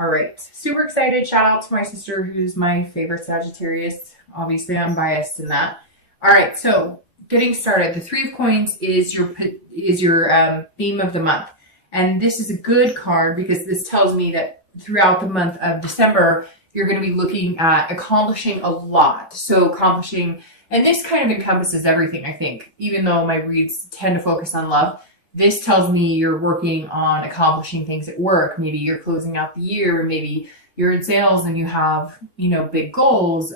All right. Super excited. Shout out to my sister, who's my favorite Sagittarius. Obviously, I'm biased in that. All right. So getting started. The Three of Coins is your theme of the month. And this is a good card because this tells me that throughout the month of December, you're going to be looking at accomplishing a lot. So accomplishing, and this kind of encompasses everything, I think, even though my reads tend to focus on love. This tells me you're working on accomplishing things at work. Maybe you're closing out the year. Maybe you're in sales and you have, big goals.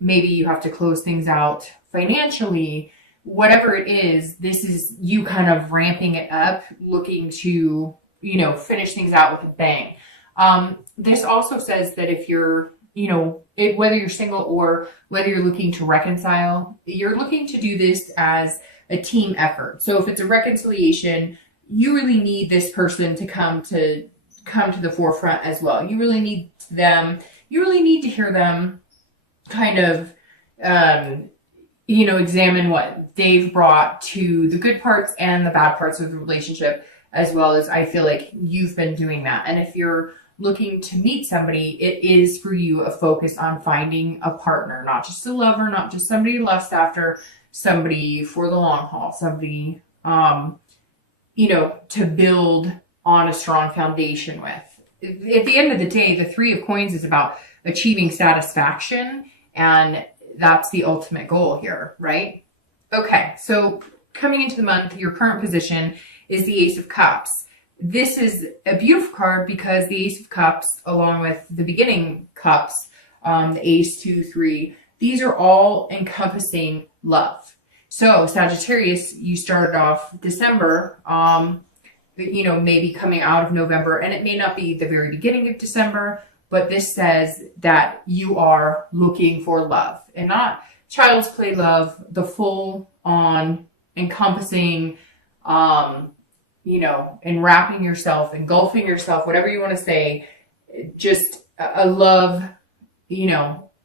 Maybe you have to close things out financially. Whatever it is, this is you kind of ramping it up, looking to, finish things out with a bang. This also says that if you're, whether you're single or whether you're looking to reconcile, you're looking to do this as a team effort. So if it's a reconciliation, you really need this person to come to the forefront as well. You really need to hear them kind of, examine what they've brought to the good parts and the bad parts of the relationship, as well as I feel like you've been doing that. And if you're looking to meet somebody, it is for you a focus on finding a partner, not just a lover, not just somebody to lust after, somebody for the long haul, somebody, to build on a strong foundation with. At the end of the day, the Three of Coins is about achieving satisfaction, and that's the ultimate goal here, right? Okay, so coming into the month, your current position is the Ace of Cups. This is a beautiful card because the Ace of Cups, along with the beginning cups, the Ace, 2, 3, these are all encompassing love. So Sagittarius, you started off December, maybe coming out of November, and it may not be the very beginning of December, but this says that you are looking for love and not child's play love, the full on encompassing, enwrapping yourself, engulfing yourself, whatever you want to say, just a love,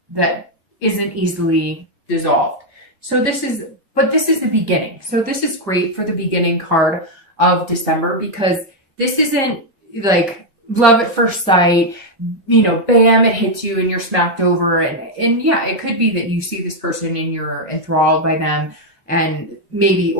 that isn't easily dissolved. So this is the beginning. So this is great for the beginning card of December because this isn't like love at first sight, bam, it hits you and you're smacked over. And yeah, it could be that you see this person and you're enthralled by them, and maybe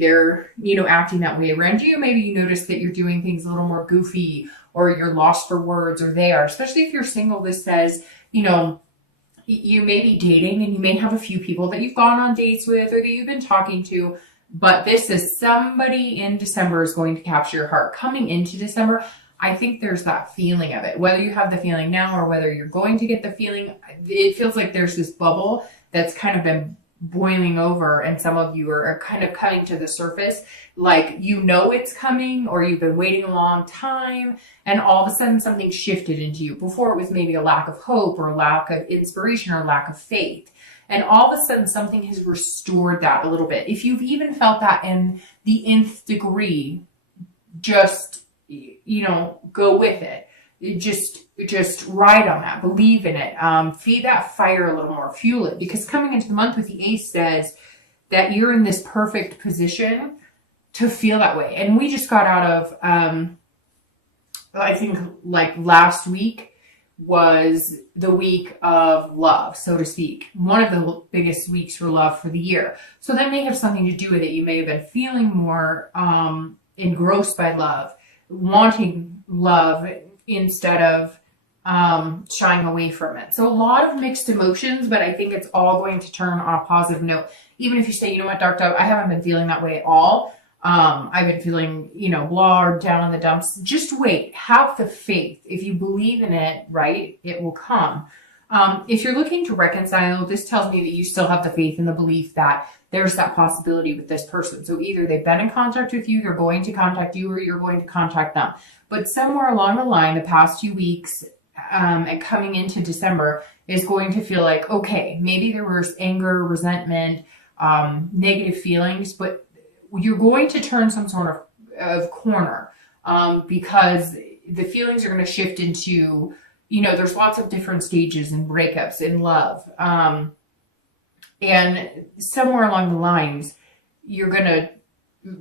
they're, acting that way around you. Maybe you notice that you're doing things a little more goofy, or you're lost for words, or they are. Especially if you're single, this says, you may be dating and you may have a few people that you've gone on dates with or that you've been talking to, but this is somebody in December is going to capture your heart. Coming into December, I think there's that feeling of it. Whether you have the feeling now or whether you're going to get the feeling, it feels like there's this bubble that's kind of been boiling over, and some of you are kind of coming to the surface, like it's coming, or you've been waiting a long time, and all of a sudden something shifted into you. Before, it was maybe a lack of hope or a lack of inspiration or lack of faith, and all of a sudden something has restored that a little bit. If you've even felt that in the nth degree, just go with it. Just ride on that, believe in it, feed that fire a little more, fuel it, because coming into the month with the Ace says that you're in this perfect position to feel that way. And we just got out of, I think like last week was the week of love, so to speak, one of the biggest weeks for love for the year. So that may have something to do with it. You may have been feeling more engrossed by love, wanting love instead of shying away from it. So a lot of mixed emotions, but I think it's all going to turn on a positive note. Even if you say, Dark Dove, I haven't been feeling that way at all. I've been feeling, blah, or down in the dumps. Just wait. Have the faith. If you believe in it, right, it will come. If you're looking to reconcile, this tells me that you still have the faith and the belief that there's that possibility with this person. So either they've been in contact with you, they're going to contact you, or you're going to contact them. But somewhere along the line, the past few weeks, and coming into December is going to feel like, okay, maybe there was anger, resentment, negative feelings, but you're going to turn some sort of corner, because the feelings are going to shift into, there's lots of different stages and breakups in love. And somewhere along the lines, you're going to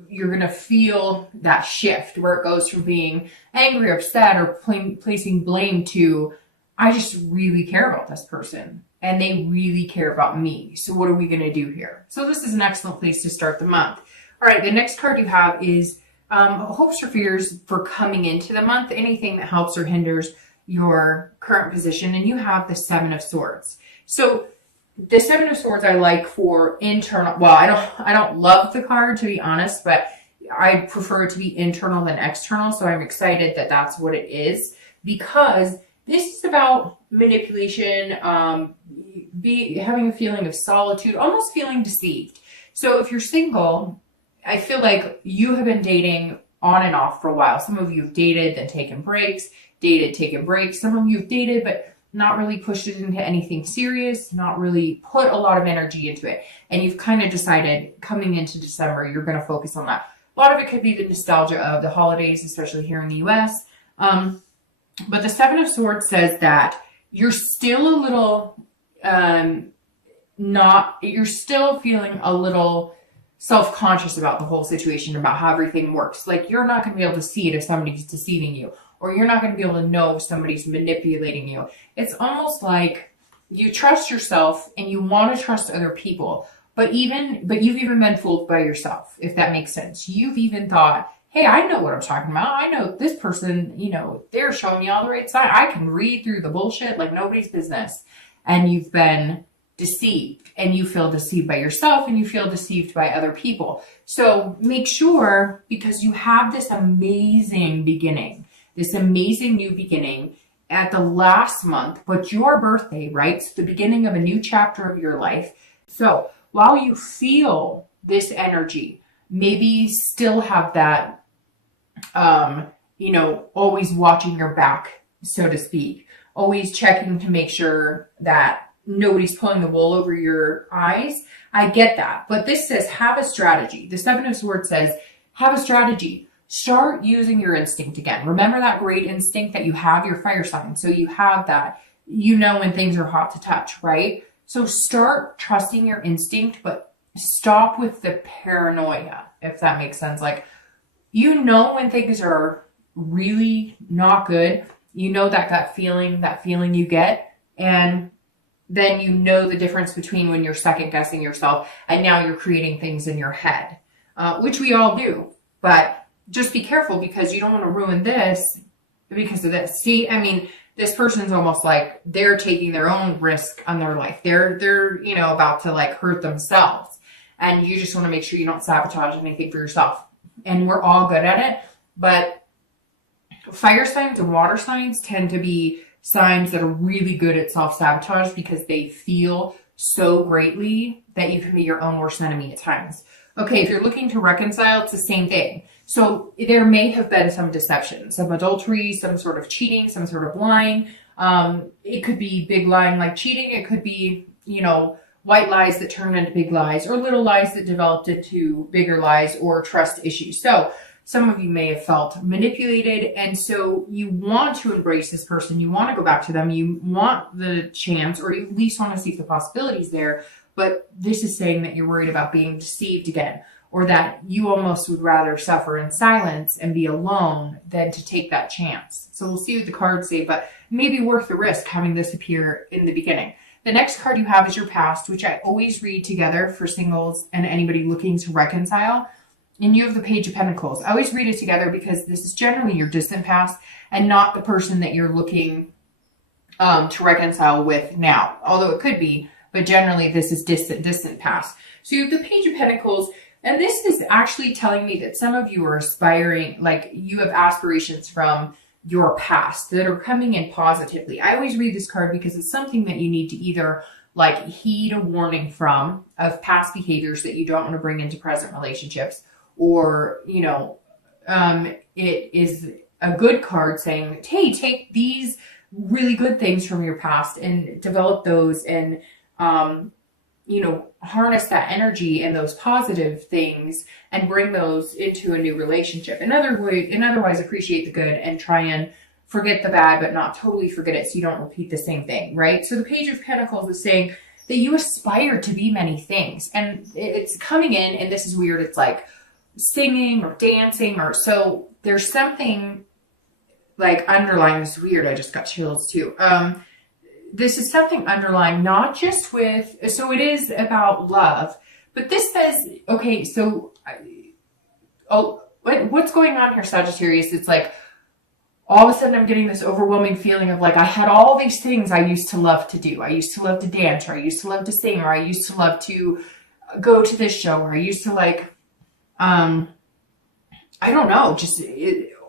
you're going to feel that shift where it goes from being angry, upset, or placing blame to, I just really care about this person and they really care about me. So what are we going to do here? So this is an excellent place to start the month. All right, the next card you have is hopes or fears for coming into the month, anything that helps or hinders your current position. And you have the Seven of Swords. So the Seven of Swords I like for internal. Well, I don't love the card, to be honest, but I prefer it to be internal than external. So I'm excited that that's what it is, because this is about manipulation, having a feeling of solitude, almost feeling deceived. So if you're single, I feel like you have been dating on and off for a while. Some of you have dated, then taken breaks, dated, taken breaks. Some of you have dated, but not really pushed it into anything serious, not really put a lot of energy into it. And you've kind of decided coming into December, you're going to focus on that. A lot of it could be the nostalgia of the holidays, especially here in the US. But the Seven of Swords says that you're still a little, you're still feeling a little self-conscious about the whole situation, about how everything works. Like, you're not going to be able to see it if somebody's deceiving you, or you're not going to be able to know if somebody's manipulating you. It's almost like you trust yourself and you want to trust other people, but you've even been fooled by yourself, if that makes sense. You've even thought, hey, I know what I'm talking about. I know this person, they're showing me all the right side. I can read through the bullshit like nobody's business. And you've been deceived, and you feel deceived by yourself, and you feel deceived by other people. So make sure, because you have this amazing beginning, this amazing new beginning at the last month, but your birthday, right? It's the beginning of a new chapter of your life. So while you feel this energy, maybe still have that, always watching your back, so to speak, always checking to make sure that nobody's pulling the wool over your eyes. I get that. But this says, have a strategy. The Seven of Swords says, have a strategy. Start using your instinct again. Remember that great instinct that you have, your fire sign. So you have that, when things are hot to touch, right? So start trusting your instinct, but stop with the paranoia, if that makes sense. Like, when things are really not good, that feeling you get, and then the difference between when you're second guessing yourself and now you're creating things in your head, which we all do. But just be careful, because you don't want to ruin this because of this. See, this person's almost like they're taking their own risk on their life. They're about to hurt themselves, and you just want to make sure you don't sabotage anything for yourself. And we're all good at it, but fire signs and water signs tend to be signs that are really good at self-sabotage, because they feel so greatly that you can be your own worst enemy at times. Okay, if you're looking to reconcile, it's the same thing. So there may have been some deception, some adultery, some sort of cheating, some sort of lying. It could be big lying like cheating. It could be, white lies that turned into big lies, or little lies that developed into bigger lies, or trust issues. So some of you may have felt manipulated, and so you want to embrace this person. You want to go back to them. You want the chance, or at least want to see if the possibilities there. But this is saying that you're worried about being deceived again, or that you almost would rather suffer in silence and be alone than to take that chance. So we'll see what the cards say, but maybe worth the risk having this appear in the beginning. The next card you have is your past, which I always read together for singles and anybody looking to reconcile. And you have the Page of Pentacles. I always read it together because this is generally your distant past and not the person that you're looking to reconcile with now. Although it could be, but generally this is distant past. So you have the Page of Pentacles, and this is actually telling me that some of you are aspiring, like you have aspirations from your past that are coming in positively. I always read this card because it's something that you need to either heed a warning from, of past behaviors that you don't want to bring into present relationships, or, it is a good card saying, hey, take these really good things from your past and develop those, and, harness that energy and those positive things and bring those into a new relationship. In otherwise appreciate the good and try and forget the bad, but not totally forget it so you don't repeat the same thing, right? So the Page of Pentacles is saying that you aspire to be many things, and it's coming in, and this is weird. It's like singing or dancing, or so there's something like underlying. This is weird. I just got chills too. This is something underlying, not just with, so it is about love, but this says, okay, so, what's going on here, Sagittarius? It's like, all of a sudden I'm getting this overwhelming feeling of like, I had all these things I used to love to do. I used to love to dance, or I used to love to sing, or I used to love to go to this show, or I used to like, I don't know, just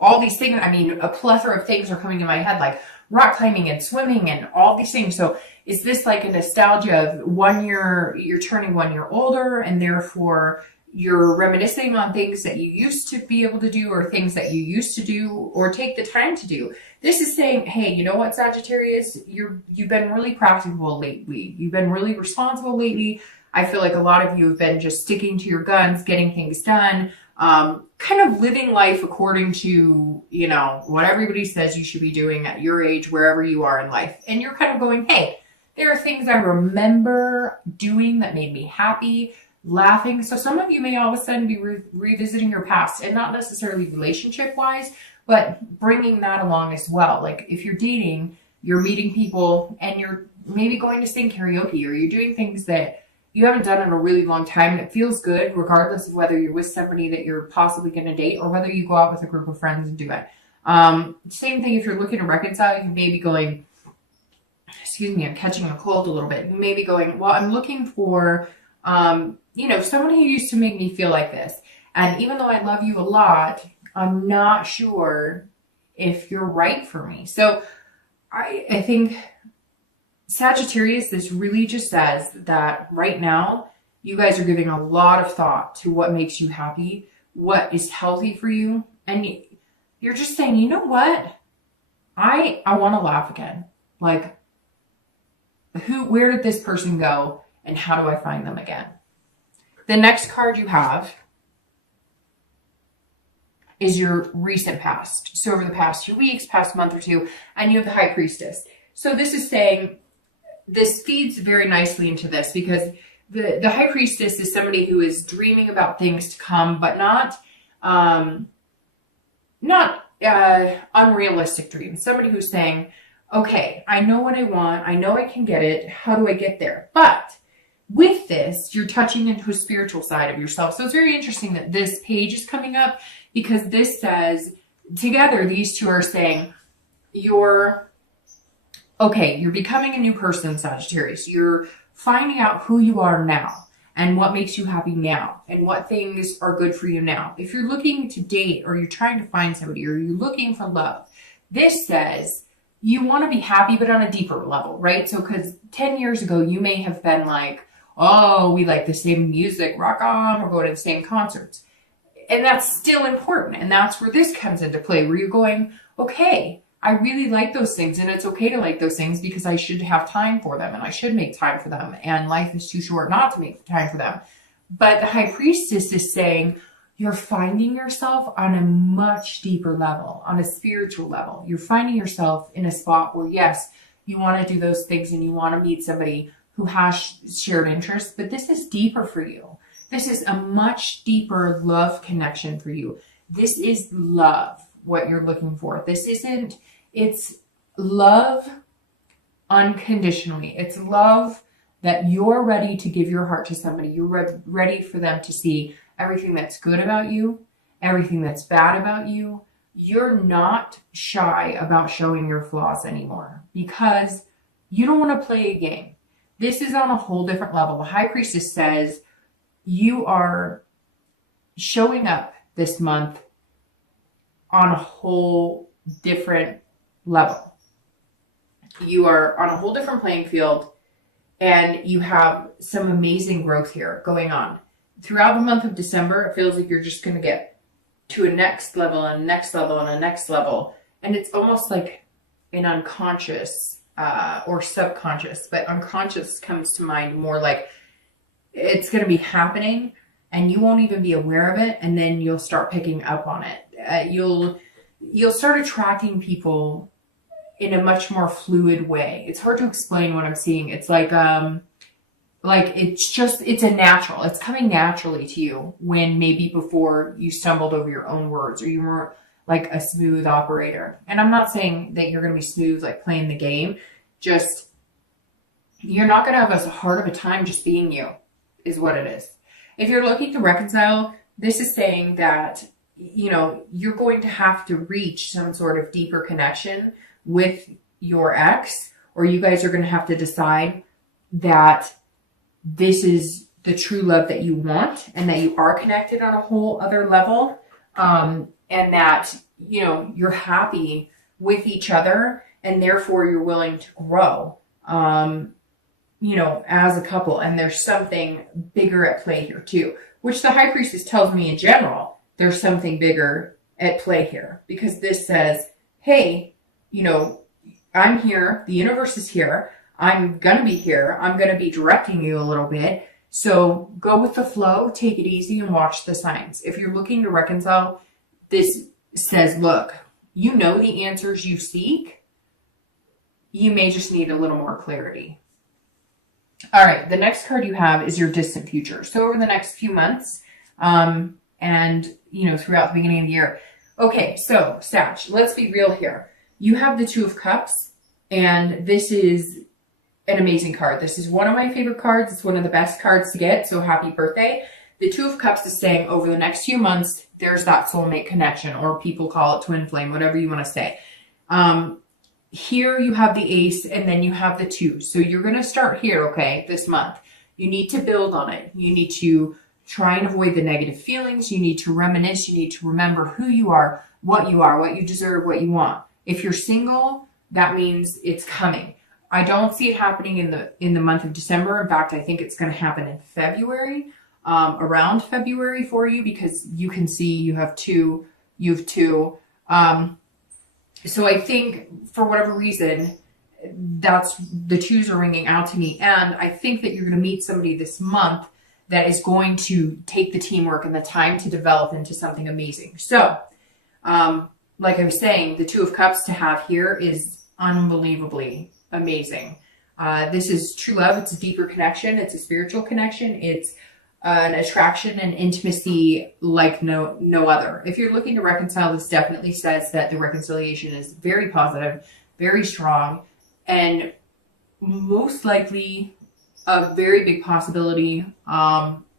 all these things. I mean, a plethora of things are coming in my head, like rock climbing and swimming and all these things. So is this like a nostalgia of 1 year, you're turning 1 year older, and therefore you're reminiscing on things that you used to be able to do, or things that you used to do or take the time to do? This is saying, hey, you know what, Sagittarius, you've been really practical lately. You've been really responsible lately. I feel like a lot of you have been just sticking to your guns, getting things done, kind of living life according to, you know, what everybody says you should be doing at your age, wherever you are in life. And you're kind of going, hey, there are things I remember doing that made me happy, laughing. So some of you may all of a sudden be revisiting your past, and not necessarily relationship wise, but bringing that along as well. Like if you're dating, you're meeting people and you're maybe going to sing karaoke, or you're doing things that you haven't done in a really long time, and it feels good regardless of whether you're with somebody that you're possibly going to date, or whether you go out with a group of friends and do it. Same thing if you're looking to reconcile. You may be going, excuse me, I'm catching a cold a little bit. You may be going, well, I'm looking for, you know, someone who used to make me feel like this. And even though I love you a lot, I'm not sure if you're right for me. So I think Sagittarius, this really just says that right now, you guys are giving a lot of thought to what makes you happy, what is healthy for you. And you're just saying, you know what? I want to laugh again. Like, where did this person go, and how do I find them again? The next card you have is your recent past. So over the past 2 weeks, past month or two, and you have the High Priestess. So this is saying, this feeds very nicely into this, because the High Priestess is somebody who is dreaming about things to come, but not unrealistic dreams. Somebody who's saying, okay, I know what I want. I know I can get it. How do I get there? But with this, you're touching into a spiritual side of yourself. So it's very interesting that this page is coming up, because this says, together, these two are saying, you're becoming a new person, Sagittarius. You're finding out who you are now, and what makes you happy now, and what things are good for you now. If you're looking to date, or you're trying to find somebody, or you're looking for love, this says you want to be happy, but on a deeper level, right? So because 10 years ago, you may have been like, oh, we like the same music, rock on, we're going to the same concerts. And that's still important. And that's where this comes into play, where you're going, okay, I really like those things, and it's okay to like those things, because I should have time for them, and I should make time for them, and life is too short not to make time for them. But the High Priestess is saying, you're finding yourself on a much deeper level, on a spiritual level. You're finding yourself in a spot where, yes, you want to do those things, and you want to meet somebody who has shared interests, but this is deeper for you. This is a much deeper love connection for you. This is love, what you're looking for. This isn't, it's love unconditionally. It's love that you're ready to give your heart to somebody. You're ready for them to see everything that's good about you, everything that's bad about you. You're not shy about showing your flaws anymore, because you don't want to play a game. This is on a whole different level. The High Priestess says you are showing up this month on a whole different level. You are on a whole different playing field, and you have some amazing growth here going on. Throughout the month of December, it feels like you're just going to get to a next level and a next level and a next level. And it's almost like an unconscious or subconscious, but unconscious comes to mind more like it's going to be happening and you won't even be aware of it. And then you'll start picking up on it. You'll start attracting people in a much more fluid way. It's hard to explain what I'm seeing. It's like, Like, it's a natural, it's coming naturally to you, when maybe before you stumbled over your own words, or you weren't like a smooth operator. And I'm not saying that you're going to be smooth, like playing the game. Just, you're not going to have as hard of a time just being you, is what it is. If you're looking to reconcile, this is saying that, you know, you're going to have to reach some sort of deeper connection with your ex, or you guys are going to have to decide that this is the true love that you want, and that you are connected on a whole other level. And that, you know, you're happy with each other, and therefore you're willing to grow, you know, as a couple. And there's something bigger at play here too, which the High Priestess tells me in general, there's something bigger at play here, because this says, hey, you know, I'm here, the universe is here, I'm going to be here, I'm going to be directing you a little bit. So go with the flow, take it easy, and watch the signs. If you're looking to reconcile, this says, look, you know the answers you seek. You may just need a little more clarity. All right, the next card you have is your distant future. So over the next few months, and, you know, throughout the beginning of the year. Okay, so Sag, let's be real here. You have the Two of Cups, and this is an amazing card. This is one of my favorite cards. It's one of the best cards to get, so happy birthday. The Two of Cups is saying over the next few months, there's that soulmate connection, or people call it twin flame, whatever you want to say. Here you have the Ace, and then you have the Two. So you're going to start here, okay, this month. You need to build on it. You need to try and avoid the negative feelings. You need to reminisce. You need to remember who you are, what you deserve, what you want. If you're single, that means it's coming. I don't see it happening in the month of December. In fact, I think it's going to happen in February, around February for you, because you can see you have two. So I think for whatever reason, that's the twos are ringing out to me. And I think that you're going to meet somebody this month that is going to take the teamwork and the time to develop into something amazing. So, like I was saying, the Two of Cups to have here is unbelievably amazing. This is true love. It's a deeper connection. It's a spiritual connection. It's an attraction and intimacy like no other. If you're looking to reconcile, this definitely says that the reconciliation is very positive, very strong, and most likely a very big possibility,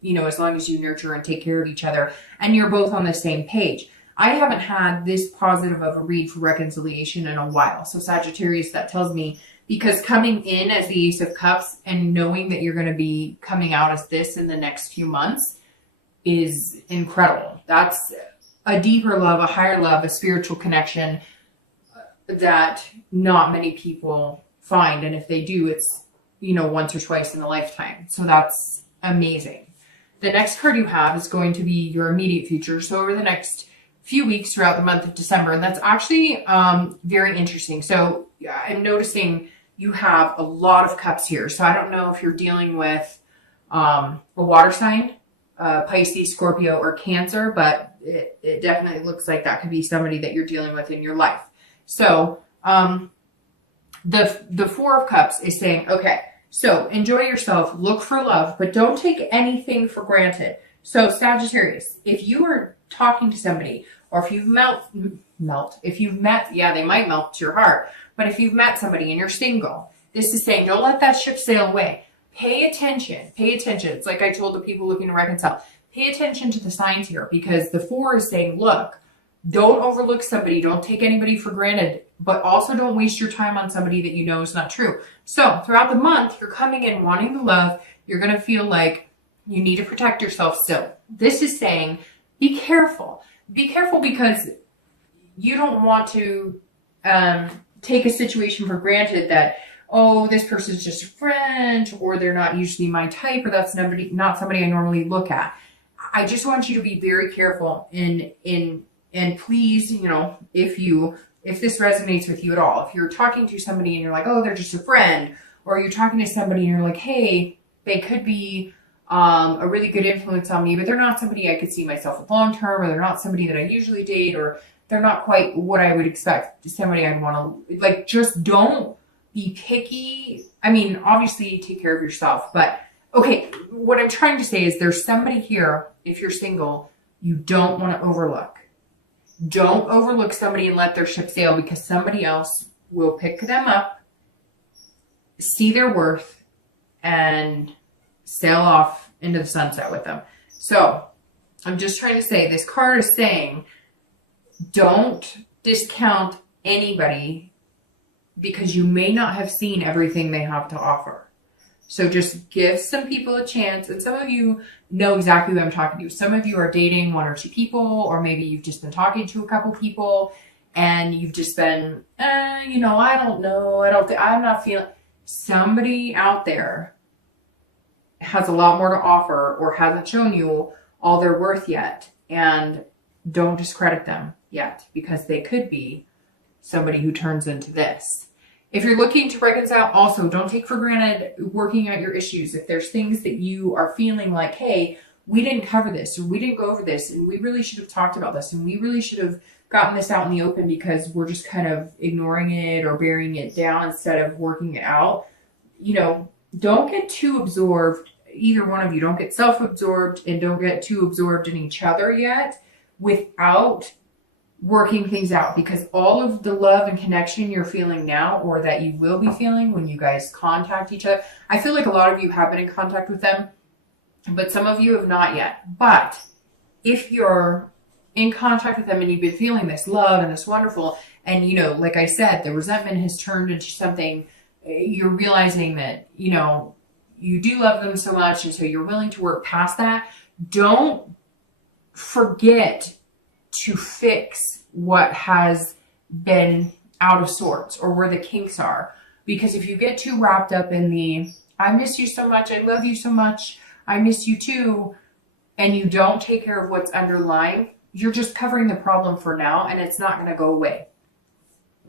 you know, as long as you nurture and take care of each other and you're both on the same page. I haven't had this positive of a read for reconciliation in a while. So Sagittarius, that tells me, because coming in as the Ace of Cups and knowing that you're going to be coming out as this in the next few months is incredible. That's a deeper love, a higher love, a spiritual connection that not many people find. And if they do, it's, you know, once or twice in a lifetime. So that's amazing. The next card you have is going to be your immediate future. So over the next few weeks throughout the month of December, and that's actually very interesting. So I'm noticing you have a lot of cups here. So I don't know if you're dealing with a water sign, Pisces, Scorpio, or Cancer, but it definitely looks like that could be somebody that you're dealing with in your life. So the Four of Cups is saying, okay, so enjoy yourself, look for love, but don't take anything for granted. So Sagittarius, if you are talking to somebody, or if you've met, yeah, they might melt your heart, but if you've met somebody and you're single, this is saying, don't let that ship sail away. Pay attention. It's like I told the people looking to reconcile, pay attention to the signs here, because the Four is saying, look, don't overlook somebody, don't take anybody for granted, but also don't waste your time on somebody that you know is not true. So throughout the month, you're coming in wanting the love. You're going to feel like you need to protect yourself still. This is saying, be careful. Be careful, because you don't want to take a situation for granted that, oh, this person's just a friend, or they're not usually my type, or that's not somebody I normally look at. I just want you to be very careful and please, you know, if this resonates with you at all, if you're talking to somebody and you're like, oh, they're just a friend, or you're talking to somebody and you're like, hey, they could be a really good influence on me, but they're not somebody I could see myself with long term, or they're not somebody that I usually date, or they're not quite what I would expect, somebody I'd want to, like, just don't be picky. I mean, obviously take care of yourself, but Okay, what I'm trying to say is there's somebody here, if you're single, you don't want to overlook. Don't overlook somebody and let their ship sail, because somebody else will pick them up, see their worth, and sail off into the sunset with them. So I'm just trying to say, this card is saying, don't discount anybody because you may not have seen everything they have to offer. So just give some people a chance. And some of you know exactly who I'm talking to. Some of you are dating one or two people, or maybe you've just been talking to a couple people and you've just been, I don't know. I'm not feeling. Somebody out there has a lot more to offer or hasn't shown you all their worth yet. And don't discredit them yet, because they could be somebody who turns into this. If you're looking to reconcile, also don't take for granted working out your issues. If there's things that you are feeling like, hey, we didn't cover this, or we didn't go over this, and we really should have talked about this, and we really should have gotten this out in the open, because we're just kind of ignoring it or burying it down instead of working it out. Don't get too absorbed. Either one of you, don't get self-absorbed and don't get too absorbed in each other yet without working things out, because all of the love and connection you're feeling now, or that you will be feeling when you guys contact each other, I feel like a lot of you have been in contact with them, but some of you have not yet. But if you're in contact with them and you've been feeling this love and this wonderful, and like I said, the resentment has turned into something, you're realizing that you do love them so much, and so you're willing to work past that. Don't forget to fix what has been out of sorts, or where the kinks are. Because if you get too wrapped up in the, I miss you so much, I love you so much, I miss you too, and you don't take care of what's underlying, you're just covering the problem for now, and it's not going to go away.